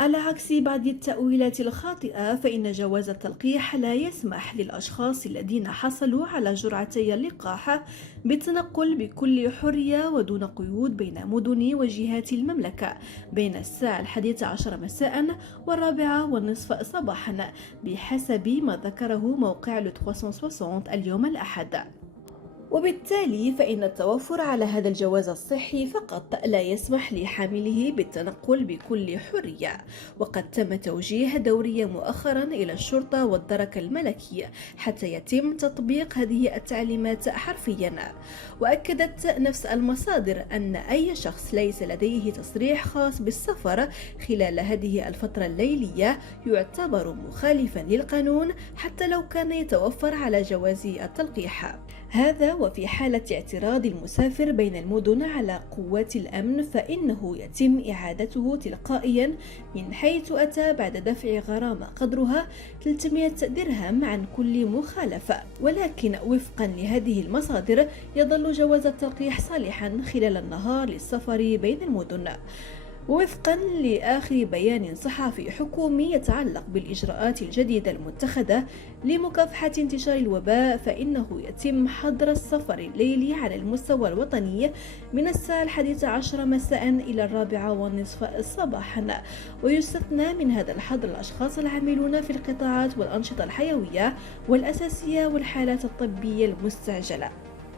على عكس بعض التأويلات الخاطئة، فإن جواز التلقيح لا يسمح للأشخاص الذين حصلوا على جرعتي اللقاح بالتنقل بكل حرية ودون قيود بين مدن وجهات المملكة بين الساعة 11 مساء و4:30 صباحا، بحسب ما ذكره موقع لو 360 اليوم الأحد. وبالتالي فإن التوفر على هذا الجواز الصحي فقط لا يسمح لحامله بالتنقل بكل حرية. وقد تم توجيه دورية مؤخرا إلى الشرطة والدرك الملكي حتى يتم تطبيق هذه التعليمات حرفيا. وأكدت نفس المصادر أن أي شخص ليس لديه تصريح خاص بالسفر خلال هذه الفترة الليلية يعتبر مخالفا للقانون حتى لو كان يتوفر على جواز التلقيح. هذا وفي حالة اعتراض المسافر بين المدن على قوات الأمن، فإنه يتم إعادته تلقائيا من حيث أتى بعد دفع غرامة قدرها 300 درهم عن كل مخالفة. ولكن وفقا لهذه المصادر يظل جواز التلقيح صالحا خلال النهار للسفر بين المدن. ووفقا لآخر بيان صحفي حكومي يتعلق بالإجراءات الجديدة المتخذة لمكافحة انتشار الوباء، فإنه يتم حظر السفر الليلي على المستوى الوطني من الساعة 11 مساء إلى 4:30 صباحا. ويستثنى من هذا الحظر الأشخاص العاملون في القطاعات والأنشطة الحيوية والأساسية والحالات الطبية المستعجلة.